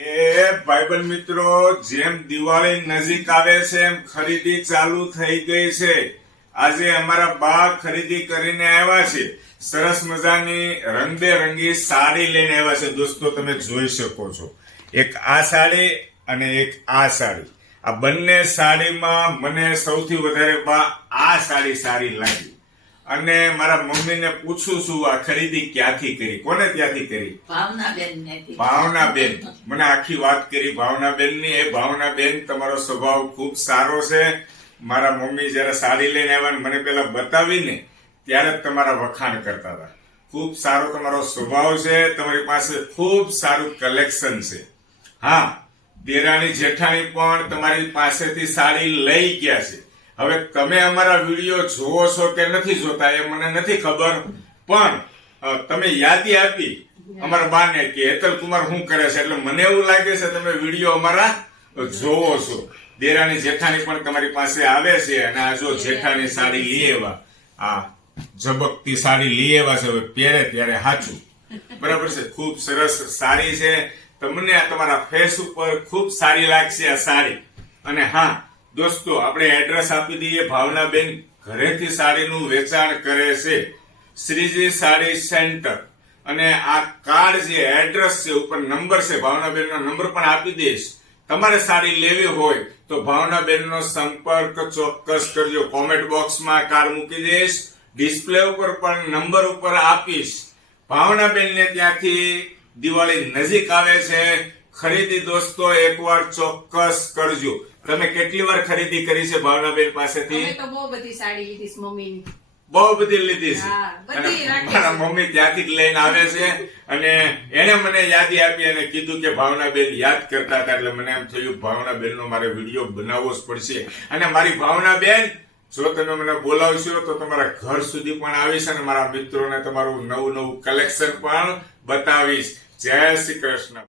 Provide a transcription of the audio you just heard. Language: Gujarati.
ભાઈબંધ મિત્રો, જેમ દિવાળી નજીક આવે છે એમ ખરીદી ચાલુ થઈ ગઈ છે. આજે અમારા બા ખરીદી કરીને આવ્યા છે. સરસ મજાની રંગબેરંગી સાડી લઈને આવ્યા છે. દોસ્તો, તમે જોઈ શકો છો, એક આ સાડી અને એક આ સાડી. આ બંને સાડીમાં મને સૌથી વધારે બા આ સાડી સારી લાગી. અને મારા મમ્મીને પૂછું છું, આ ખરીદી ક્યાંથી કરી, કોને ત્યાંથી કરી? ભાવનાબેન. મને આખી વાત કરી ભાવનાબેન ની. એ ભાવનાબેન, તમારો સ્વભાવ ખૂબ સારો છે. મારા મમ્મી જયારે સાડી લઈને આવ્યા ને મને પેલા બતાવીને ત્યારે તમારા વખાણ કરતા હતા. ખૂબ સારો તમારો સ્વભાવ છે. તમારી પાસે ખૂબ સારું કલેક્શન છે. હા, દેરાણી જેઠાણી પણ તમારી પાસેથી સાડી લઈ ગયા છે. હવે તમે અમારા વિડીયો જોવો છો કે નથી જોતા એ મને નથી ખબર, પણ તમે યાદી આપી અમારા બાને કે હેતલ કુમાર શું કરે છે, એટલે મને એવું લાગે છે તમે વિડીયો અમારા જોવો છો. દેરાણી જેઠાણી પણ તમારી પાસે આવે છે. અને આ જો જેઠાણી સાડી લઈ આવ્યા, આ ઝબકતી સાડી લઈ આવ્યા છે. હવે પહેરે ત્યારે સાચું બરાબર છે. ખૂબ સરસ સાડી છે. તમને આ તમારા ફેસ ઉપર ખૂબ સારી લાગશે આ સાડી. અને હા દોસ્તો, આપણે એડ્રેસ આપી દઈએ. ભાવનાબેન ઘરેથી સાડીનું વેચાણ કરે છે, શ્રીજી સાડી સેન્ટર. અને આ કાર્ડ જે એડ્રેસ છે ઉપર નંબર છે, ભાવનાબેનનો નંબર પણ આપી દઈશ. તમારે સાડી લેવી હોય તો ભાવનાબેનનો સંપર્ક ચોક્કસ કરજો. કોમેન્ટ બોક્સમાં કાર્ડ મૂકી દઈશ, ડિસ્પ્લે ઉપર પણ નંબર ઉપર આપીશ. ભાવનાબેનને ત્યાંથી દિવાળી નજીક આવે છે. ખરીદી દોસ્તો એકવાર ચોક્કસ કરજો. તમે કેટલી વાર ખરીદી કરી છે ભાવનાબેન પાસેથી? અમે તો બહુ બધી સાડી લીધી છે મમ્મીની. બહુ બધી લીધી છે. અને મારા મમ્મી ત્યાંથી જ લઈને આવે છે. અને એને મને યાદી આપી અને કીધું કે ભાવનાબેન યાદ કરતા હતા. એટલે મને એમ થયું ભાવનાબેનનો મારે વિડીયો બનાવવો જ પડશે. અને મારી ભાવનાબેન, જો તમે મને બોલાવશો તો તમારા ઘર સુધી પણ આવીશ અને મારા મિત્રોને તમારું નવું નવું કલેક્શન પણ બતાવીશ. જય શ્રી કૃષ્ણ.